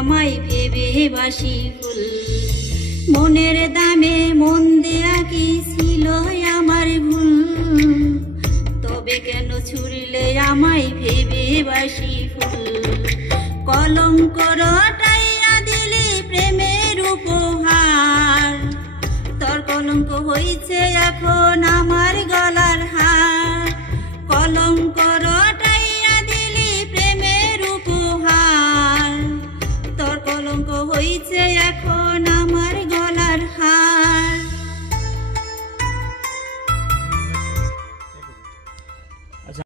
আমায় ভেবে বাসি ফুল। মনের দামে মন দেয়া কি ছিল আমার ভুল, তবে কেন ছুড়লে আমায় ভেবে বাসি ফুল। কলঙ্ক রটাইয়া দিলি প্রেমের উপহার, তোর কলঙ্ক হইছে এখন আমার